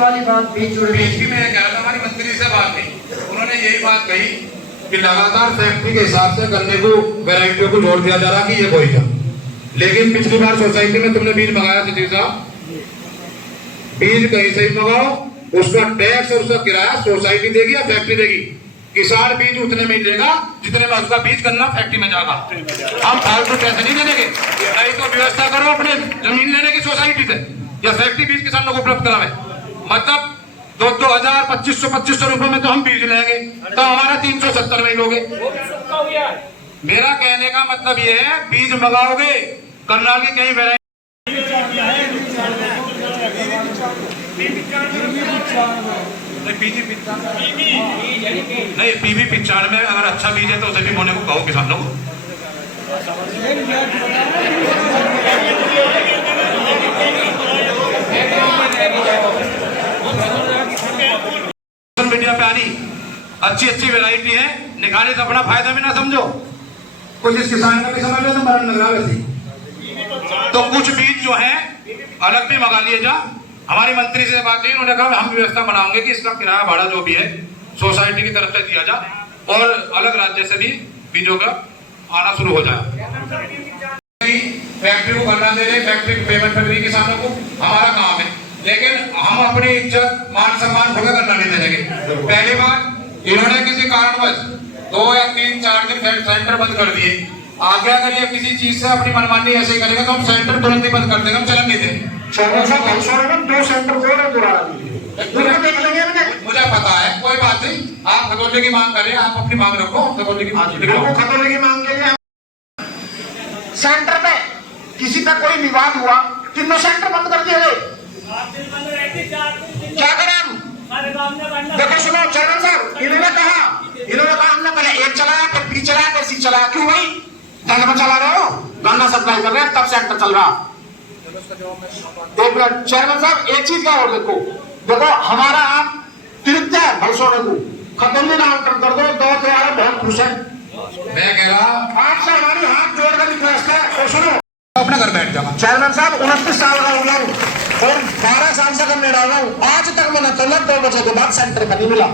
वाली बात बीच में मैं कह रहा था, हमारी मंत्री से बात नहीं, उन्होंने यही बात कही कि लगातार फैक्ट्री के हिसाब से गन्ने को वैरायटियों को जोड़ दिया जा रहा कि ये कोई था। लेकिन पिछली बार सोसाइटी में तुमने बीज मंगाया सचिव साहब, बीज कहीं से ही मंगाओ, उसका टैक्स और उसका किराया सोसाइटी देगी या फैक्ट्री देगी? किसान बीज उतने में ही देगा जितने में उसका बीज गन्ना फैक्ट्री में जाएगा। हम फालतू पैसे नहीं देंगे। नहीं तो व्यवस्था करो अपने जमीन लेने की सोसाइटी से या फैक्ट्री बीज किसानों को उपलब्ध करावे। मतलब 2,000 2,500 रुपए में तो हम बीज लेंगे, तो हमारा 370 में ही लोगे। मेरा कहने का मतलब ये है, बीज मंगाओगे गन्ना की कहीं वैरायटी नहीं, पीवी 95 अगर अच्छा बीज है तो उसे भी बोने को कहो किसानों को। मीडिया पे आनी अच्छी वैरायटी है, निकाले तो अपना फायदा भी ना समझो, कुछ इस किसान का भी समझ लो तो मरण लगा वैसे। तो कुछ बीज जो है अलग भी मंगा लिए जा। हमारी मंत्री से बात हुई, उन्होंने कहा हम व्यवस्था बनाएंगे कि इसका किराया भाड़ा जो भी है सोसाइटी की तरफ से दिया जाए और अलग राज्य से भी बीजों का आना शुरू हो जाए। फैक्ट्री को गन्ना दे रहे, फैक्ट्री को पेमेंट कर रही किसानों को, हमारा काम है, लेकिन हम अपनी इज्जत मान सम्मान भोगे गन्ना नहीं देंगे। पहली बार इन्होंने किसी कारणवश 2 या 3 4 दिन सेंटर बंद कर दिए। आगे अगर ये किसी चीज से अपनी मनमानी ऐसे करेगा तो हम सेंटर तुरंत ही बंद कर देंगे, हम चलन नहीं देंगे। 2 सेंटर मुझे पता है, कोई बात नहीं, आप खतौले की मांग करें, आप अपनी मांग रखो, खतौले की मांग के लिए सेंटर पे किसी का कोई विवाद हुआ, तीनों सेंटर बंद कर दिए गए। क्या करें हम? देखो सुनो चरण सर, इन्होंने कहा हमने पहले एक चलाया, फिर बी चलाया, फिर सी चलाया। क्यों भाई जगह चला रहे हो, गन्ना सप्लाई कर रहे हैं, तब सेंटर चल रहा। एक मिनट चेयरमैन साहब, एक चीज का और देखो हमारा आप तिरकते है भलसोने को खतौली नामांकन कर दो, तो तुम्हारा बहुत खुश है। मैं कह रहा आपसे हमारी हाथ जोड़कर रिक्वेस्ट है, तो सुनो अपना घर बैठ जाओ। चेयरमैन साहब 29 साल का हो गया हूँ और 12 साल से करने डाल रहा हूँ, आज तक मैंने तलब 2 बजे के बाद सेंटर का नहीं मिला।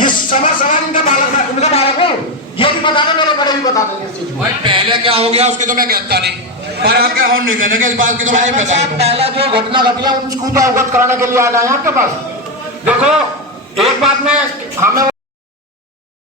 इस सवाल इनका बालक हो, ये भी बता दो, मेरे बड़े भी बता देंगे इस चीज भाई। पहले क्या हो गया उसकी तो मैं कहता नहीं, पर आप क्या और नहीं कहने इस बात की तो मैं बता दूं। पहला जो घटना घटी है उसको तो अवगत कराने के लिए आ जाए आपके पास। देखो एक बात में हमें